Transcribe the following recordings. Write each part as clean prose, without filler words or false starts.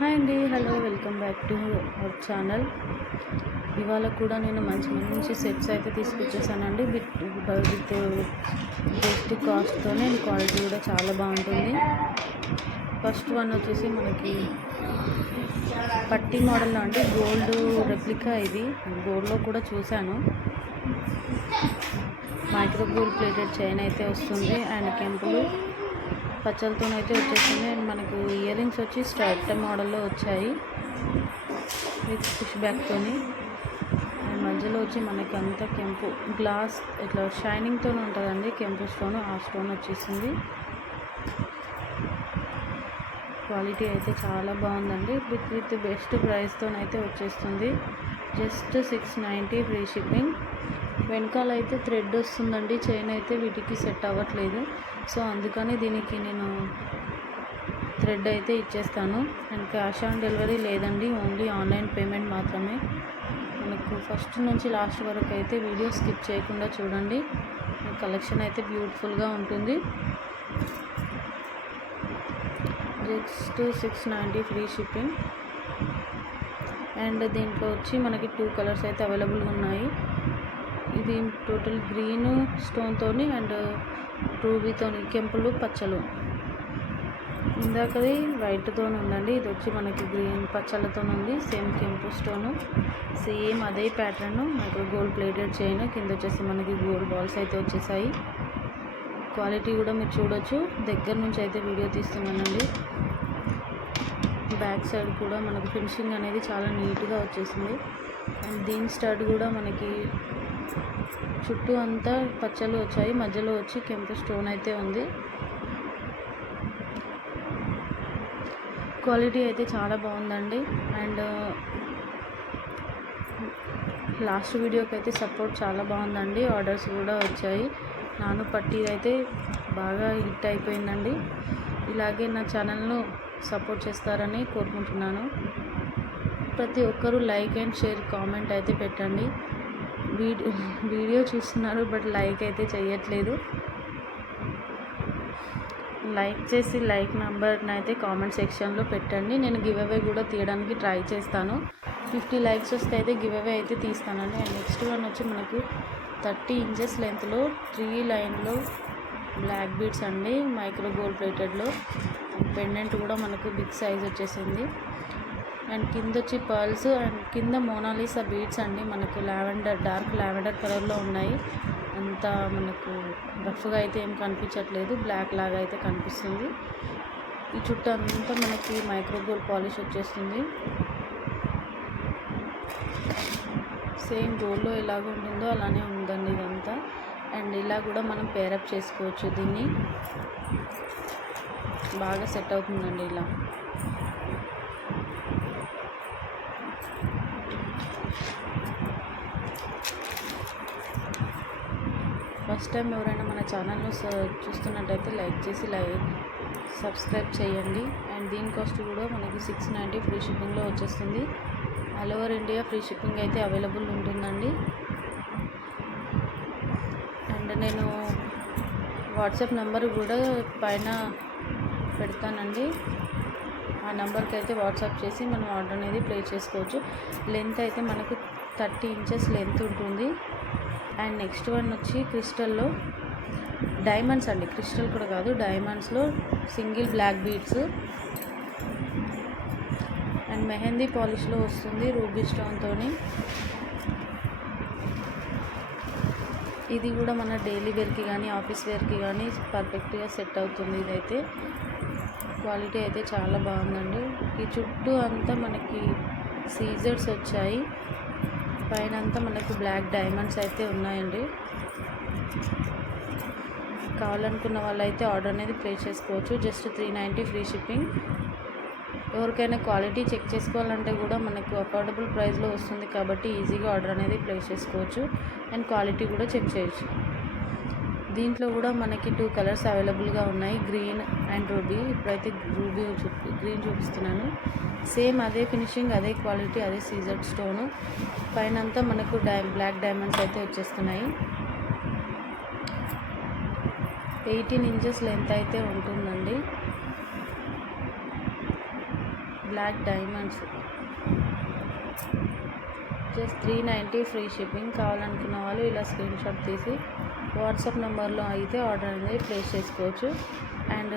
Hi అండి, hello, welcome back to our channel. ఇవాళ కూడా నేను మంచి మంచి సెట్స్ అయితే తీసుకొచ్చేసానండి. విత్ బెస్ట్ కాస్ట్తోనే క్వాలిటీ కూడా చాలా బాగుంటుంది. ఫస్ట్ వన్ వచ్చేసి మనకి పట్టీ మోడల్లో అంటే గోల్డ్ రెప్లికా. ఇది గోల్డ్లో కూడా చూశాను. మైక్రో గోల్డ్ ప్లేటెడ్ చైన్ అయితే వస్తుంది అండ్ కెంపులు పచ్చలతోనైతే వచ్చేసింది. అండ్ మనకు ఇయర్ రింగ్స్ వచ్చి స్టడ్ మోడల్లో వచ్చాయి విత్ పుష్ బ్యాక్తోని. అండ్ మధ్యలో వచ్చి మనకి అంతా కెంపు గ్లాస్ ఇట్లా షైనింగ్తోనే ఉంటుందండి. కెంపు స్టోన్, ఆ స్టోన్ వచ్చేసింది. క్వాలిటీ అయితే చాలా బాగుందండి. విత్ బెస్ట్ ప్రైస్తోనైతే వచ్చేస్తుంది. Just 690 free shipping. వెనకాల అయితే థ్రెడ్ వస్తుందండి. చైన్ అయితే వీటికి సెట్ అవ్వట్లేదు, సో అందుకని దీనికి నేను థ్రెడ్ అయితే ఇచ్చేస్తాను. అండ్ క్యాష్ ఆన్ డెలివరీ లేదండి, ఓన్లీ ఆన్లైన్ పేమెంట్ మాత్రమే. మనకు ఫస్ట్ నుంచి లాస్ట్ వరకు అయితే వీడియో స్కిప్ చేయకుండా చూడండి. కలెక్షన్ అయితే బ్యూటిఫుల్గా ఉంటుంది. Just 690 free shipping. అండ్ దీంట్లో వచ్చి మనకి 2 కలర్స్ అయితే అవైలబుల్గా ఉన్నాయి. ఇది టోటల్ గ్రీన్ స్టోన్తోని అండ్ రూబీతోని కెంపులు పచ్చలు. ఇందాకది వైట్తో ఉందండి, ఇది వచ్చి మనకి గ్రీన్ పచ్చలతో ఉంది. సేమ్ కెంపు స్టోను, సేమ్ అదే pattern. Micro gold plated chain, కింద వచ్చేసి మనకి గోల్డ్ బాల్స్ అయితే వచ్చేసాయి. క్వాలిటీ కూడా మీరు చూడొచ్చు. దగ్గర నుంచి అయితే వీడియో తీస్తున్నానండి. బ్యాక్ సైడ్ కూడా మనకి ఫినిషింగ్ అనేది చాలా నీట్గా వచ్చేసింది. అండ్ దీని స్టడ్ కూడా మనకి చుట్టూ అంతా పచ్చలు వచ్చాయి, మధ్యలో వచ్చి కెంపు స్టోన్ అయితే ఉంది. క్వాలిటీ అయితే చాలా బాగుందండి. అండ్ లాస్ట్ వీడియోకి అయితే సపోర్ట్ చాలా బాగుందండి. ఆర్డర్స్ కూడా వచ్చాయి. నాను పట్టీ అయితే బాగా హిట్ అయిపోయిందండి. ఇలాగే నా ఛానల్ను సపోర్ట్ చేస్తారని కోరుకుంటున్నాను. ప్రతి ఒక్కరూ లైక్ అండ్ షేర్ కామెంట్ అయితే పెట్టండి. వీడియో చూస్తున్నారు బట్ లైక్ అయితే చేయట్లేదు. లైక్ చేసి లైక్ నెంబర్ని అయితే కామెంట్ సెక్షన్లో పెట్టండి. నేను గివ్ అవే కూడా తీయడానికి ట్రై చేస్తాను. 50 లైక్స్ వస్తే అయితే గివ్ అవే అయితే తీస్తానండి. అండ్ నెక్స్ట్ వన్ వచ్చి మనకు 30 ఇంచెస్ లెంత్లో 3 లైన్లో బ్లాక్ బీడ్స్ అండి, మైక్రో గోల్డ్ ప్లేటెడ్లో. పెండెంట్ కూడా మనకు బిగ్ సైజ్ వచ్చేసింది. అండ్ కింద వచ్చి పర్ల్స్ అండ్ కింద మోనాలిసా బీడ్స్ అండి. మనకు డార్క్ లావెండర్ కలర్లో ఉన్నాయి. అంతా మనకు రఫ్గా అయితే ఏం కనిపించట్లేదు, బ్లాక్ లాగా అయితే కనిపిస్తుంది. ఈ చుట్టూ అంతా మనకి మైక్రో గోల్డ్ పాలిష్ వచ్చేస్తుంది. సేమ్ గోల్డ్లో ఎలాగ ఉంటుందో అలానే ఉందండి ఇదంతా. అండ్ ఇలా కూడా మనం పేరప్ చేసుకోవచ్చు. దీన్ని బాగా సెట్ అవుతుందండి ఇలా. ఫస్ట్ టైం ఎవరైనా మన ఛానల్ను చూస్తున్నట్టయితే లైక్ చేసి సబ్స్క్రైబ్ చేయండి. అండ్ దీని కాస్ట్ కూడా మనకి 690 ఫ్రీ షిప్పింగ్లో వచ్చేస్తుంది. All over India free shipping అయితే అవైలబుల్ ఉంటుందండి. అండ్ నేను వాట్సాప్ నెంబర్ కూడా పైన పెడతానండి. ఆ నెంబర్కి అయితే వాట్సాప్ చేసి మనం ఆర్డర్ అనేది ప్లేస్ చేసుకోవచ్చు. లెంత్ అయితే మనకు 30 ఇంచెస్ లెంత్ ఉంటుంది. అండ్ నెక్స్ట్ వన్ వచ్చి క్రిస్టల్లో డైమండ్స్ అండి. క్రిస్టల్ కూడా కాదు, డైమండ్స్లో single black beads and mehndi పాలిష్లో వస్తుంది రూబీ స్టోన్తో. ఇది కూడా మన డైలీ వేర్కి కానీ ఆఫీస్ వేర్కి కానీ పర్ఫెక్ట్గా సెట్ అవుతుంది. ఇదైతే క్వాలిటీ అయితే చాలా బాగుందండి. ఈ చుట్టూ అంతా మనకి సీజర్స్ వచ్చాయి, పైన అంతా మనకు బ్లాక్ డైమండ్స్ అయితే ఉన్నాయండి. కావాలనుకున్న వాళ్ళు అయితే ఆర్డర్ అనేది ప్లేస్ చేసుకోవచ్చు. Just 390 free shipping. ఎవరికైనా క్వాలిటీ చెక్ చేసుకోవాలంటే కూడా మనకు అఫోర్డబుల్ ప్రైస్లో వస్తుంది కాబట్టి ఈజీగా ఆర్డర్ అనేది ప్లేస్ చేసుకోవచ్చు. అండ్ క్వాలిటీ కూడా చెక్ చేయొచ్చు. దీంట్లో కూడా మనకి 2 కలర్స్ అవైలబుల్గా ఉన్నాయి, గ్రీన్ అండ్ రూబీ. ఇప్పుడైతే గ్రీన్ చూపిస్తున్నాను. సేమ్ అదే ఫినిషింగ్, అదే క్వాలిటీ, అదే సీజర్ స్టోను. పైన అంతా మనకు బ్లాక్ డైమండ్స్ అయితే వచ్చేస్తున్నాయి. 18 ఇంచెస్ లెంత్ అయితే ఉంటుందండి. Black diamonds. Just 390 free shipping. కావాలనుకున్న వాళ్ళు ఇలా స్క్రీన్ షాట్ తీసి వాట్సాప్ నెంబర్లో అయితే ఆర్డర్ అనేది ప్లేస్ చేసుకోవచ్చు. అండ్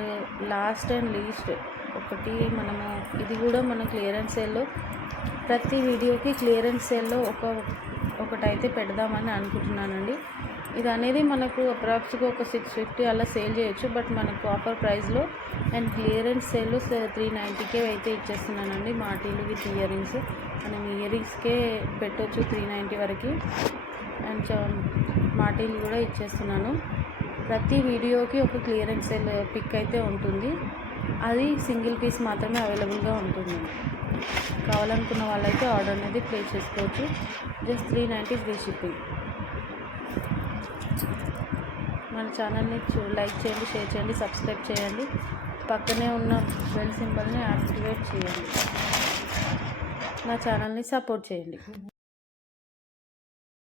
లాస్ట్ అండ్ లీస్ట్ ఒకటి మనము ఇది కూడా మన క్లియరెన్స్ సేల్లో ప్రతి వీడియోకి క్లియరెన్స్ సేల్లో ఒకటైతే పెడదామని అనుకుంటున్నానండి. ఇది అనేది మనకు అప్రాక్స్గా ఒక 650 అలా సేల్ చేయొచ్చు. బట్ మనకు ఆఫర్ ప్రైస్లో అండ్ క్లియరెన్స్ సేల్లో 390కే అయితే ఇచ్చేస్తున్నానండి. మాటీలు విత్ ఇయర్ రింగ్స్. మనం ఇయర్ రింగ్స్కే పెట్టవచ్చు 390 వరకు. అండ్ మాటీలు కూడా ఇచ్చేస్తున్నాను. ప్రతి వీడియోకి ఒక క్లియరెన్స్ సేల్ పిక్ అయితే ఉంటుంది. అది సింగిల్ పీస్ మాత్రమే అవైలబుల్గా ఉంటుంది. కావాలనుకున్న వాళ్ళైతే ఆర్డర్ అనేది ప్లేస్ చేసుకోవచ్చు. Just 390 free shipping. మన ఛానల్ని లైక్ చేయండి, షేర్ చేయండి, సబ్స్క్రైబ్ చేయండి. పక్కనే ఉన్న బెల్ సింబల్ని యాక్టివేట్ చేయండి. నా ఛానల్ని సపోర్ట్ చేయండి.